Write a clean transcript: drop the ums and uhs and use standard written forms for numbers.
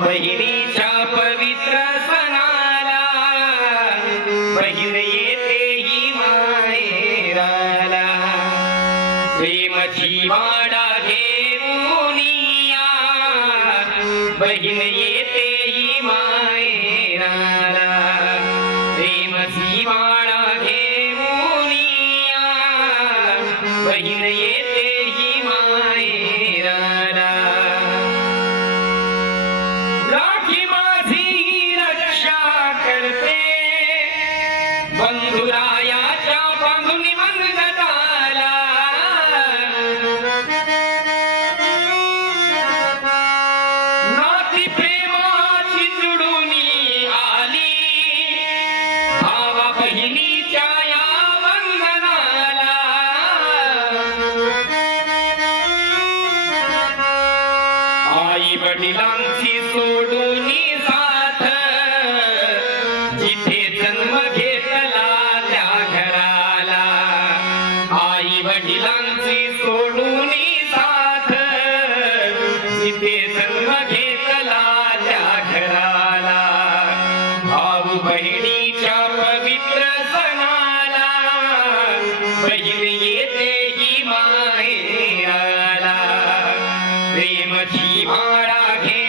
बहिणीच्या पवित्र सणाला बहीण येते ही माहेराला प्रेमाची वाडा घेऊन या बहीण येते ही माहेराला प्रेमाची वाडा घेऊन या बहीण येते ही माहेराला राखी माझी रक्षा करते बंधुरायाच्या बांधुनी मनगटाला नाती प्रेमाची जुडूनी आली भावा बहिणीच्या या बंधनाला आई वडिलांची सोडूनी साथ जिथे जन्म घेतला त्या घराला आई वडिलांची सोडूनी साथ जिथे जन्म घेतला त्या घराला भाऊ बहिणीच्या पवित्र सणाला बहीण येते ही माहेराला प्रेमाची वाडा घे